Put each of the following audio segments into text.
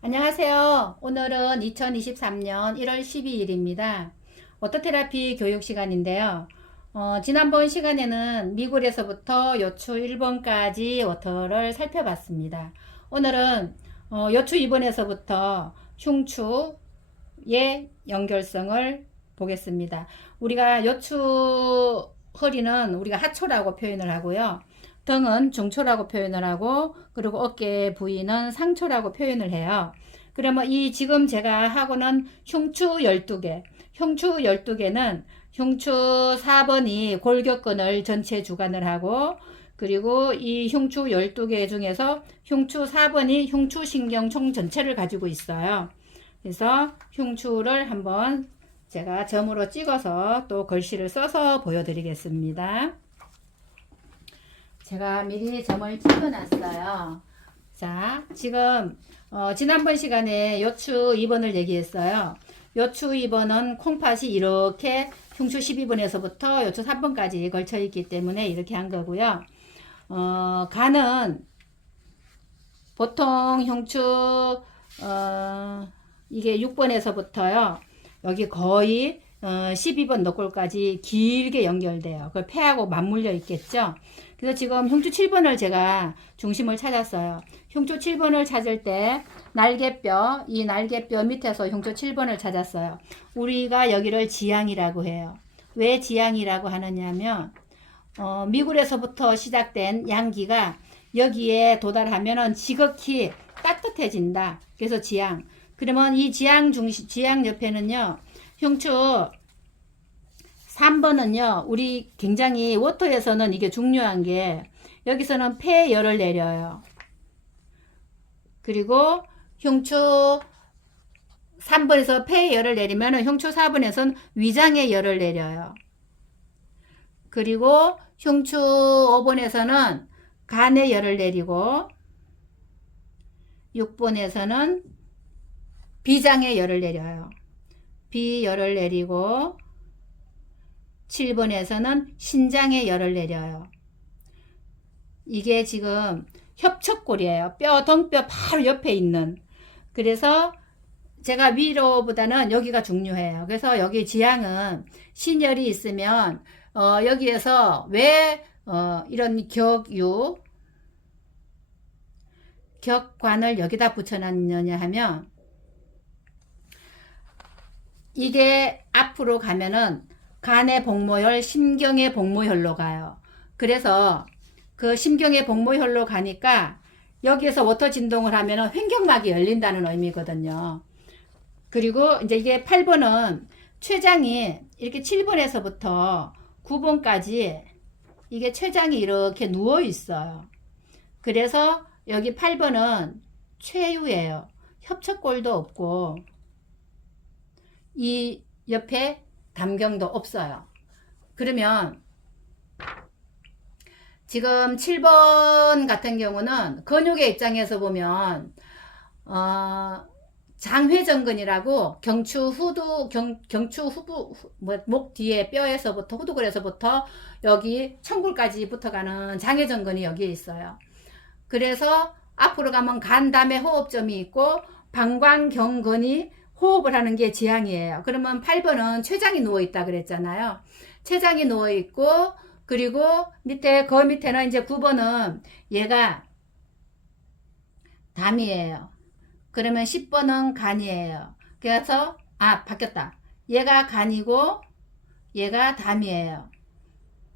안녕하세요. 오늘은 2023년 1월 12일입니다. 워터테라피 교육 시간인데요. 지난번 시간에는 미굴에서부터 요추 1번까지 워터를 살펴봤습니다. 오늘은 요추 2번에서부터 흉추의 연결성을 보겠습니다. 우리가 요추 허리는 우리가 하초라고 표현을 하고요. 등은 중초라고 표현을 하고, 그리고 어깨 부위는 상초라고 표현을 해요. 그러면 이 지금 제가 하고는 흉추 12개, 흉추 12개는 흉추 4번이 골격근을 전체 주관을 하고, 그리고 이 흉추 12개 중에서 흉추 4번이 흉추신경 총 전체를 가지고 있어요. 그래서 흉추를 한번 제가 점으로 찍어서 또 글씨를 써서 보여드리겠습니다. 제가 미리 점을 찍어놨어요. 자, 지금 지난번 시간에 요추 2번을 얘기했어요. 요추 2번은 콩팥이 이렇게 흉추 12번에서부터 요추 3번까지 걸쳐 있기 때문에 이렇게 한 거고요. 간은 보통 흉추 이게 6번에서부터요. 여기 거의 12번 노골까지 길게 연결돼요. 그걸 폐하고 맞물려 있겠죠. 그래서 지금 흉추 7번을 제가 중심을 찾았어요. 흉추 7번을 찾을 때 날개뼈, 이 날개뼈 밑에서 흉추 7번을 찾았어요. 우리가 여기를 지향이라고 해요. 왜 지향이라고 하느냐면 미굴에서부터 시작된 양기가 여기에 도달하면은 지극히 따뜻해진다. 그래서 지향. 그러면 이 지향 옆에는요. 흉추 3번은요, 우리 굉장히 워터에서는 이게 중요한 게, 여기서는 폐열을 내려요. 그리고 흉추 3번에서 폐열을 내리면 흉추 4번에서는 위장의 열을 내려요. 그리고 흉추 5번에서는 간의 열을 내리고, 6번에서는 비장의 열을 내려요. 비열을 내리고, 7번에서는 신장의 열을 내려요. 이게 지금 협척골이에요. 뼈, 등뼈 바로 옆에 있는. 그래서 제가 위로보다는 여기가 중요해요. 그래서 여기 지향은 신열이 있으면 여기에서 왜 이런 격관을 여기다 붙여놨느냐 하면, 이게 앞으로 가면은 간의 복모혈, 심경의 복모혈로 가요. 그래서 그 심경의 복모혈로 가니까 여기에서 워터 진동을 하면 횡격막이 열린다는 의미거든요. 그리고 이제 이게 8번은 췌장이 이렇게 7번에서부터 9번까지 이게 췌장이 이렇게 누워 있어요. 그래서 여기 8번은 최유예요. 협착골도 없고 이 옆에 담경도 없어요. 그러면 지금 7번 같은 경우는 근육의 입장에서 보면 장회전근이라고 경추 후부 목 뒤에 뼈에서부터 후두골에서부터 여기 청골까지 붙어가는 장회전근이 여기에 있어요. 그래서 앞으로 가면 간 다음에 호흡점이 있고 방광경근이 호흡을 하는 게 지향이에요. 그러면 8번은 췌장이 누워있다 그랬잖아요. 췌장이 누워있고, 그리고 그 밑에는 이제 9번은 얘가 담이에요. 그러면 10번은 간이에요. 그래서, 바뀌었다. 얘가 간이고, 얘가 담이에요.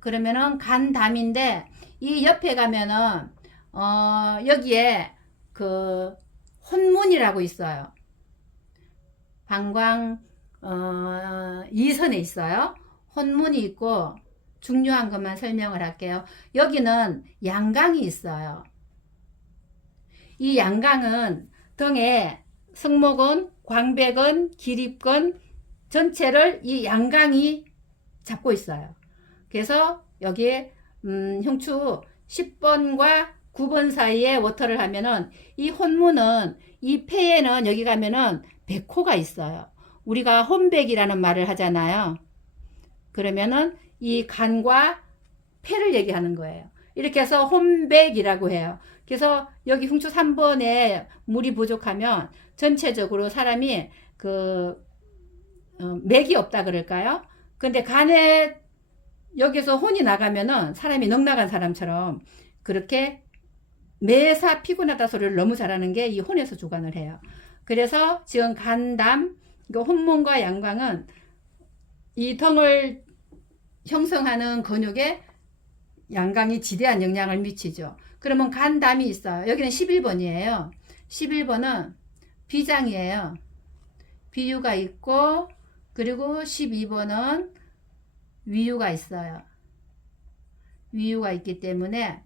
그러면은 간, 담인데, 이 옆에 가면은, 여기에 그, 혼문이라고 있어요. 방광 2선에 있어요. 혼문이 있고, 중요한 것만 설명을 할게요. 여기는 양강이 있어요. 이 양강은 등에 승모근, 광배근, 기립근 전체를 이 양강이 잡고 있어요. 그래서 여기에 흉추 10번과 9번 사이에 워터를 하면은 이 혼문은, 이 폐에는 여기 가면은 백호가 있어요. 우리가 혼백이라는 말을 하잖아요. 그러면은 이 간과 폐를 얘기하는 거예요. 이렇게 해서 혼백이라고 해요. 그래서 여기 흉추 3번에 물이 부족하면 전체적으로 사람이 맥이 없다 그럴까요? 근데 간에 여기서 혼이 나가면은 사람이 넉나간 사람처럼 그렇게 매사 피곤하다 소리를 너무 잘하는 게 이 혼에서 주관을 해요. 그래서 지금 간담, 혼몽과 양광은 이 덩을 형성하는 근육에 양광이 지대한 영향을 미치죠. 그러면 간담이 있어요. 여기는 11번이에요. 11번은 비장이에요. 비유가 있고, 그리고 12번은 위유가 있어요. 위유가 있기 때문에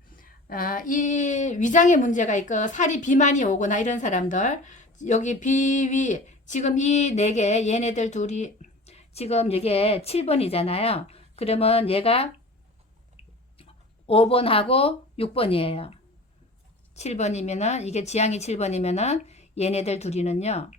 이 위장에 문제가 있고 살이 비만이 오거나 이런 사람들, 여기 비위, 지금 이 네 개, 얘네들 둘이 지금 이게 7번이잖아요. 그러면 얘가 5번하고 6번이에요. 7번이면은 이게 지향이 7번이면은 얘네들 둘이는요.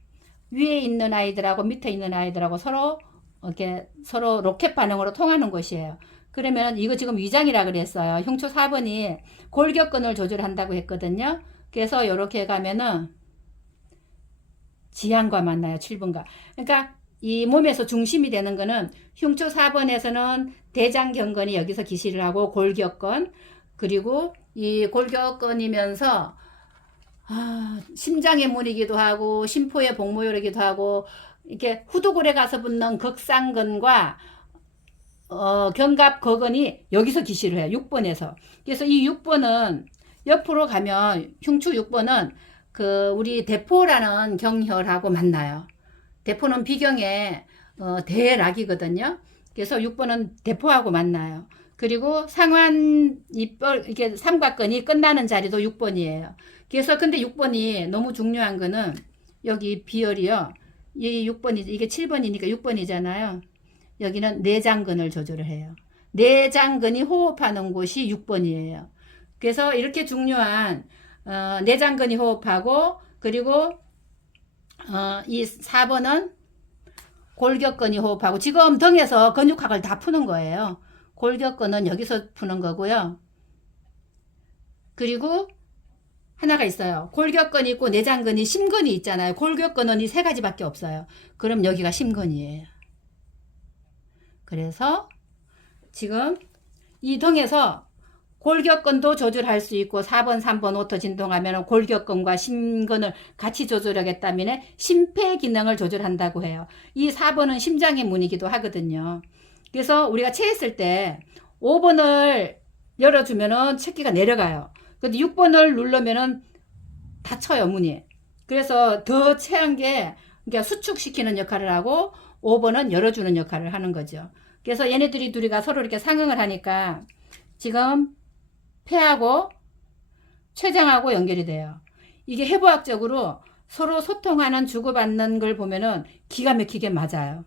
위에 있는 아이들하고 밑에 있는 아이들하고 서로 이렇게 서로 로켓 반응으로 통하는 것이에요. 그러면 이거 지금 위장이라 그랬어요. 흉추 4번이 골격근을 조절한다고 했거든요. 그래서 이렇게 가면은 지향과 만나요. 7번과. 그러니까 이 몸에서 중심이 되는 거는 흉추 4번에서는 대장경건이 여기서 기시를 하고 골격근, 그리고 이 골격근이면서 심장의 문이기도 하고 심포의 복모혈이기도 하고 이렇게 후두골에 가서 붙는 극상근과 견갑거근이 여기서 기시를 해요. 6번에서. 그래서 이 6번은 옆으로 가면 흉추 6번은 우리 대포라는 경혈하고 만나요. 대포는 비경의 대락이거든요. 그래서 6번은 대포하고 만나요. 그리고 상완 입벌 이게 삼각근이 끝나는 자리도 6번이에요. 그래서 근데 6번이 너무 중요한 거는 여기 비열이요. 이 6번이 이게 7번이니까 6번이잖아요. 여기는 내장근을 조절을 해요. 내장근이 호흡하는 곳이 6번이에요. 그래서 이렇게 중요한 내장근이 호흡하고, 그리고 이 4번은 골격근이 호흡하고, 지금 등에서 근육학을 다 푸는 거예요. 골격근은 여기서 푸는 거고요. 그리고 하나가 있어요. 골격근이 있고 내장근이 심근이 있잖아요. 골격근은 이 세 가지밖에 없어요. 그럼 여기가 심근이에요. 그래서 지금 이 등에서 골격근도 조절할 수 있고 4번, 3번, 5터 진동하면 골격근과 심근을 같이 조절하겠다면 심폐기능을 조절한다고 해요. 이 4번은 심장의 문이기도 하거든요. 그래서 우리가 체했을 때 5번을 열어주면은 체기가 내려가요. 근데 6번을 누르면은 닫혀요, 문이. 그래서 더 체한 게 그러니까 수축시키는 역할을 하고 5번은 열어주는 역할을 하는 거죠. 그래서 얘네들이 둘이가 서로 이렇게 상응을 하니까 지금 폐하고 췌장하고 연결이 돼요. 이게 해부학적으로 서로 소통하는 주고받는 걸 보면은 기가 막히게 맞아요.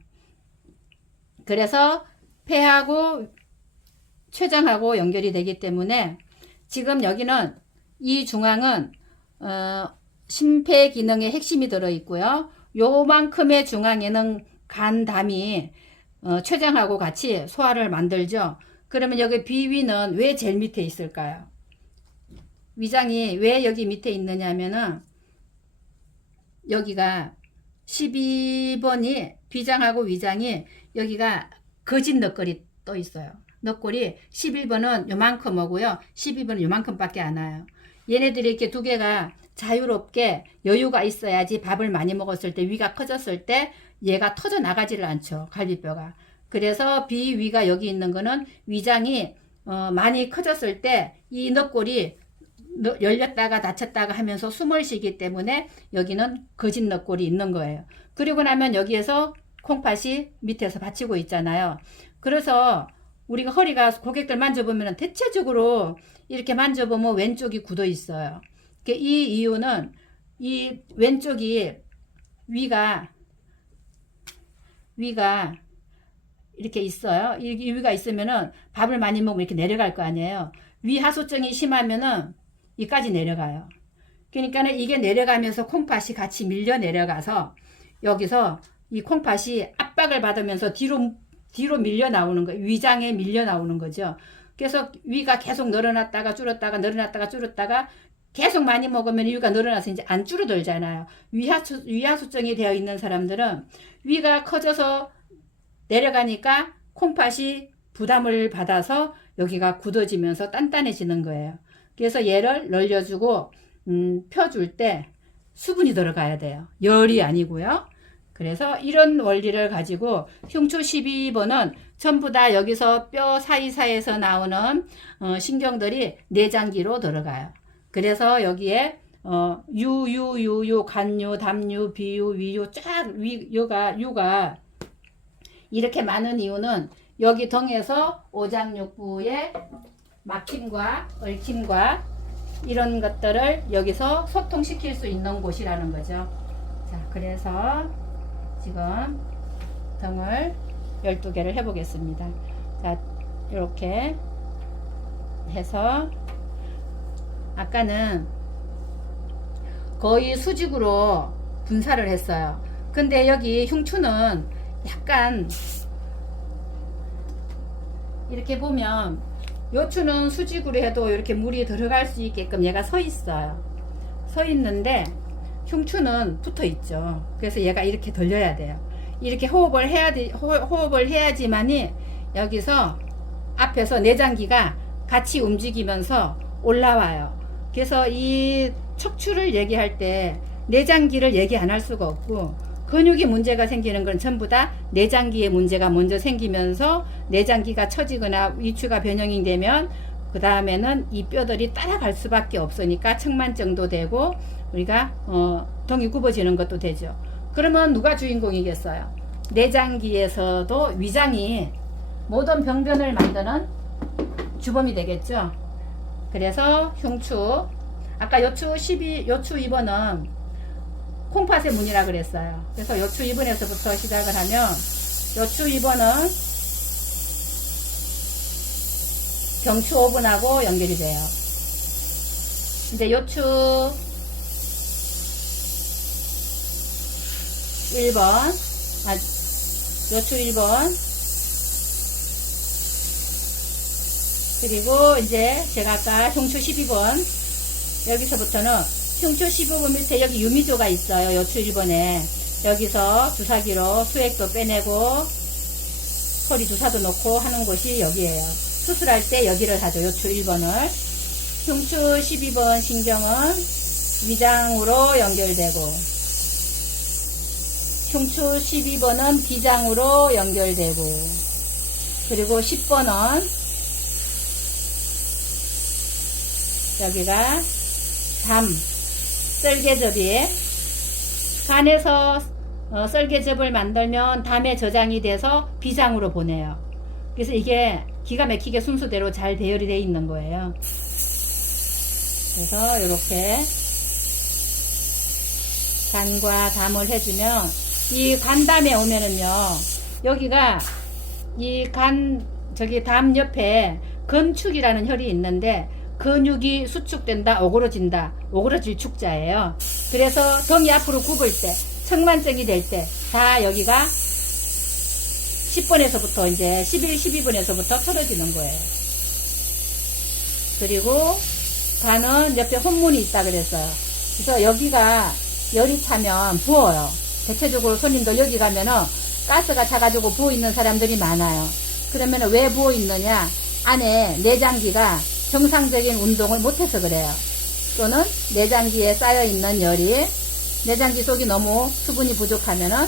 그래서 폐하고 췌장하고 연결이 되기 때문에 지금 여기는 이 중앙은 심폐기능의 핵심이 들어있고요. 요만큼의 중앙에는 간담이 췌장하고 같이 소화를 만들죠. 그러면 여기 비위는 왜 제일 밑에 있을까요? 위장이 왜 여기 밑에 있느냐면은 여기가 12번이 비장하고 위장이 여기가 거짓 넛골이 또 있어요. 넛골이 11번은 요만큼 오고요. 12번은 요만큼밖에 안 와요. 얘네들이 이렇게 두 개가 자유롭게 여유가 있어야지 밥을 많이 먹었을 때 위가 커졌을 때 얘가 터져 나가지를 않죠. 갈비뼈가. 그래서 비위가 여기 있는 거는 위장이 많이 커졌을 때 이 넛골이 열렸다가 닫혔다가 하면서 숨을 쉬기 때문에 여기는 거짓 넛골이 있는 거예요. 그리고 나면 여기에서 콩팥이 밑에서 받치고 있잖아요. 그래서 우리가 허리가 고객들 만져보면 대체적으로 이렇게 만져보면 왼쪽이 굳어 있어요. 이 이유는 이 왼쪽이 위가 이렇게 있어요. 이 위가 있으면은 밥을 많이 먹으면 이렇게 내려갈 거 아니에요. 위 하소증이 심하면은 이까지 내려가요. 그러니까 이게 내려가면서 콩팥이 같이 밀려 내려가서 여기서 이 콩팥이 압박을 받으면서 뒤로 밀려 나오는 거예요. 위장에 밀려 나오는 거죠. 그래서 위가 계속 늘어났다가 줄었다가 늘어났다가 줄었다가 계속 많이 먹으면 위가 늘어나서 이제 안 줄어들잖아요. 위하수증이 되어 있는 사람들은 위가 커져서 내려가니까 콩팥이 부담을 받아서 여기가 굳어지면서 단단해지는 거예요. 그래서 얘를 늘려주고 펴줄 때 수분이 들어가야 돼요. 열이 아니고요. 그래서 이런 원리를 가지고 흉추 12번은 전부 다 여기서 뼈 사이사이에서 나오는 신경들이 내장기로 들어가요. 그래서 여기에 유유, 간유, 담유, 비유, 위유 쫙 유가 이렇게 많은 이유는 여기 등에서 오장육부의 막힘과 얽힘과 이런 것들을 여기서 소통시킬 수 있는 곳이라는 거죠. 자, 그래서 지금 등을 12개를 해보겠습니다. 자, 이렇게 해서 아까는 거의 수직으로 분사를 했어요. 근데 여기 흉추는 약간 이렇게 보면 요추는 수직으로 해도 이렇게 물이 들어갈 수 있게끔 얘가 서 있어요. 서 있는데 흉추는 붙어 있죠. 그래서 얘가 이렇게 돌려야 돼요. 이렇게 호흡을 해야지만이 여기서 앞에서 내장기가 같이 움직이면서 올라와요. 그래서 이 척추를 얘기할 때 내장기를 얘기 안 할 수가 없고, 근육이 문제가 생기는 건 전부 다 내장기에 문제가 먼저 생기면서 내장기가 처지거나 위추가 변형이 되면 그 다음에는 이 뼈들이 따라갈 수밖에 없으니까 측만증도 되고 우리가 등이 굽어지는 것도 되죠. 그러면 누가 주인공이겠어요? 내장기에서도 위장이 모든 병변을 만드는 주범이 되겠죠. 그래서 흉추, 아까 요추 2번은 콩팥의 문이라 그랬어요. 그래서 요추 2번에서부터 시작을 하면 요추 2번은 경추 5번하고 연결이 돼요. 이제 요추 1번, 요추 1번, 그리고 이제 제가 아까 흉추 12번, 여기서부터는 흉추 15번 밑에 여기 유미조가 있어요. 요추 1번에. 여기서 주사기로 수액도 빼내고 소리 주사도 놓고 하는 곳이 여기에요. 수술할 때 여기를 하죠. 요추 1번을. 흉추 12번 신경은 위장으로 연결되고, 흉추 12번은 비장으로 연결되고, 그리고 10번은 여기가 썰개접이에요. 간에서 썰개접을 만들면 담에 저장이 돼서 비장으로 보내요. 그래서 이게 기가 막히게 순서대로 잘 배열이 되어 있는 거예요. 그래서 이렇게 간과 담을 해주면, 이 간담에 오면은요, 여기가 이 담 옆에 건축이라는 혈이 있는데, 근육이 수축된다, 오그러질 축자예요. 그래서 등이 앞으로 굽을 때, 측만증이 될 때, 다 여기가 10번에서부터 이제 11, 12번에서부터 털어지는 거예요. 그리고 간은 옆에 혼문이 있다 그랬어요. 그래서 여기가 열이 차면 부어요. 대체적으로 손님들 여기 가면은 가스가 차가지고 부어 있는 사람들이 많아요. 그러면 왜 부어 있느냐? 안에 내장기가 정상적인 운동을 못해서 그래요. 또는 내장기에 쌓여있는 열이, 내장기 속이 너무 수분이 부족하면은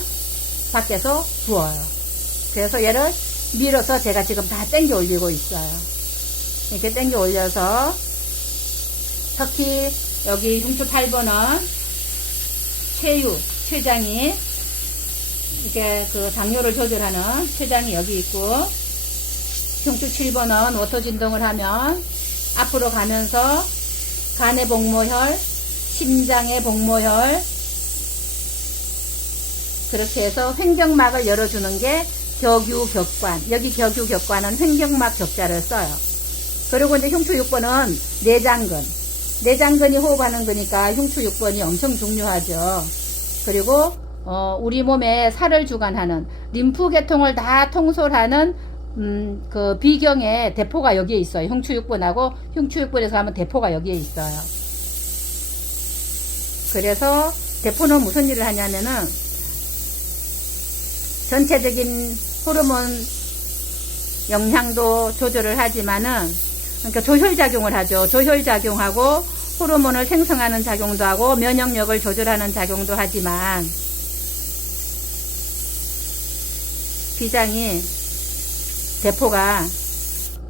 밖에서 부어요. 그래서 얘를 밀어서 제가 지금 다 당겨 올리고 있어요. 이렇게 당겨 올려서, 특히 여기 흉추 8번은 췌장이, 이게 그 당뇨를 조절하는 췌장이 여기 있고, 흉추 7번은 워터 진동을 하면 앞으로 가면서 간의 복모혈, 심장의 복모혈, 그렇게 해서 횡격막을 열어주는 게 격유격관. 여기 격유격관은 횡격막 격자를 써요. 그리고 이제 흉추 6번은 내장근. 내장근이 호흡하는 거니까 흉추 6번이 엄청 중요하죠. 그리고 우리 몸에 살을 주관하는 림프 계통을 다 통솔하는 그 비경의 대포가 여기에 있어요. 흉추 6번하고 흉추 6번에서 가면 대포가 여기에 있어요. 그래서 대포는 무슨 일을 하냐면은 전체적인 호르몬 영향도 조절을 하지만은, 그러니까 조혈작용을 하죠. 조혈작용하고 호르몬을 생성하는 작용도 하고 면역력을 조절하는 작용도 하지만, 비장이 대포가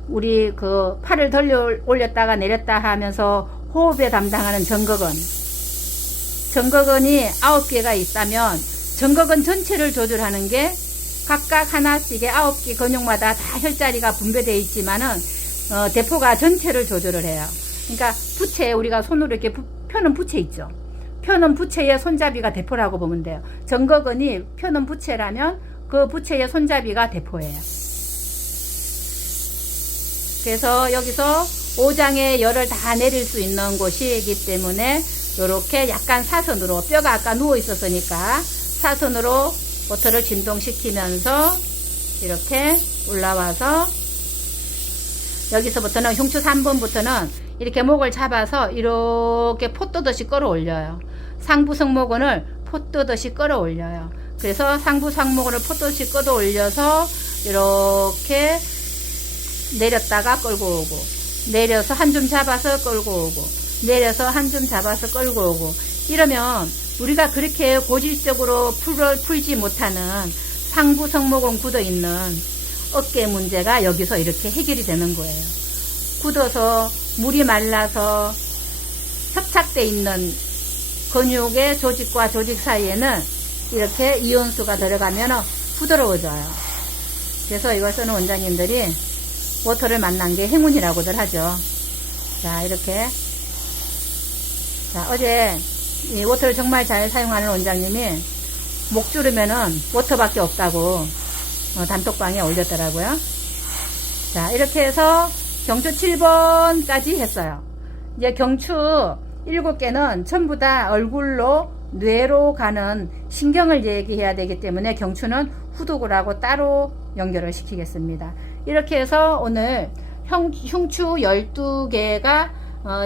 우리 그 팔을 들려 올렸다가 내렸다 하면서 호흡에 담당하는 정거근이 9개가 있다면 정거근 전체를 조절하는 게 각각 하나씩의 9개 근육마다 다 혈자리가 분배되어 있지만은 대포가 전체를 조절을 해요. 그러니까 부채, 우리가 손으로 이렇게 펴는 부채 있죠. 펴는 부채의 손잡이가 대포라고 보면 돼요. 정거근이 펴는 부채라면 그 부채의 손잡이가 대포예요. 그래서 여기서 오장의 열을 다 내릴 수 있는 곳이기 때문에 이렇게 약간 사선으로, 뼈가 아까 누워 있었으니까 사선으로 모터를 진동시키면서 이렇게 올라와서, 여기서부터는 흉추 3번부터는 이렇게 목을 잡아서 이렇게 포뜨듯이 끌어올려요. 상부 성모근을 포뜨듯이 끌어올려요. 그래서 상부 상모근을 포뜨듯이 끌어올려서 이렇게 내렸다가 끌고 오고, 내려서 한 줌 잡아서 끌고 오고, 내려서 한 줌 잡아서 끌고 오고, 이러면 우리가 그렇게 고질적으로 풀지 못하는 상부 성모근 굳어 있는 어깨 문제가 여기서 이렇게 해결이 되는 거예요. 굳어서 물이 말라서 협착되어 있는 근육의 조직과 조직 사이에는 이렇게 이온수가 들어가면 부드러워져요. 그래서 이것은 원장님들이 워터를 만난 게 행운이라고들 하죠. 자, 이렇게. 자, 어제 이 워터를 정말 잘 사용하는 원장님이 목 주르면은 워터밖에 없다고 단톡방에 올렸더라고요. 자, 이렇게 해서 경추 7번까지 했어요. 이제 경추 7개는 전부 다 얼굴로 뇌로 가는 신경을 얘기해야 되기 때문에 경추는 후두골하고 따로 연결을 시키겠습니다. 이렇게 해서 오늘 흉추 12개가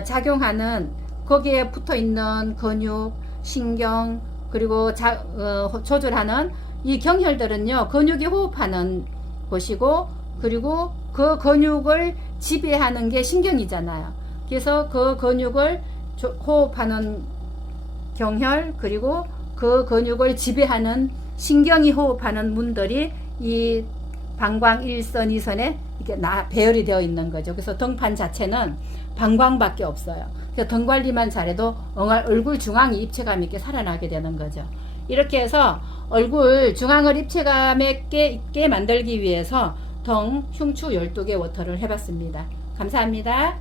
작용하는, 거기에 붙어 있는 근육, 신경, 그리고 조절하는 이 경혈들은요, 근육이 호흡하는 곳이고, 그리고 그 근육을 지배하는 게 신경이잖아요. 그래서 그 근육을 호흡하는 경혈, 그리고 그 근육을 지배하는 신경이 호흡하는 문들이 이 방광 1선, 2선에 이렇게 배열이 되어 있는 거죠. 그래서 등판 자체는 방광밖에 없어요. 그래서 등 관리만 잘해도 얼굴 중앙이 입체감 있게 살아나게 되는 거죠. 이렇게 해서 얼굴 중앙을 입체감 있게 만들기 위해서 등 흉추 12개 워터를 해봤습니다. 감사합니다.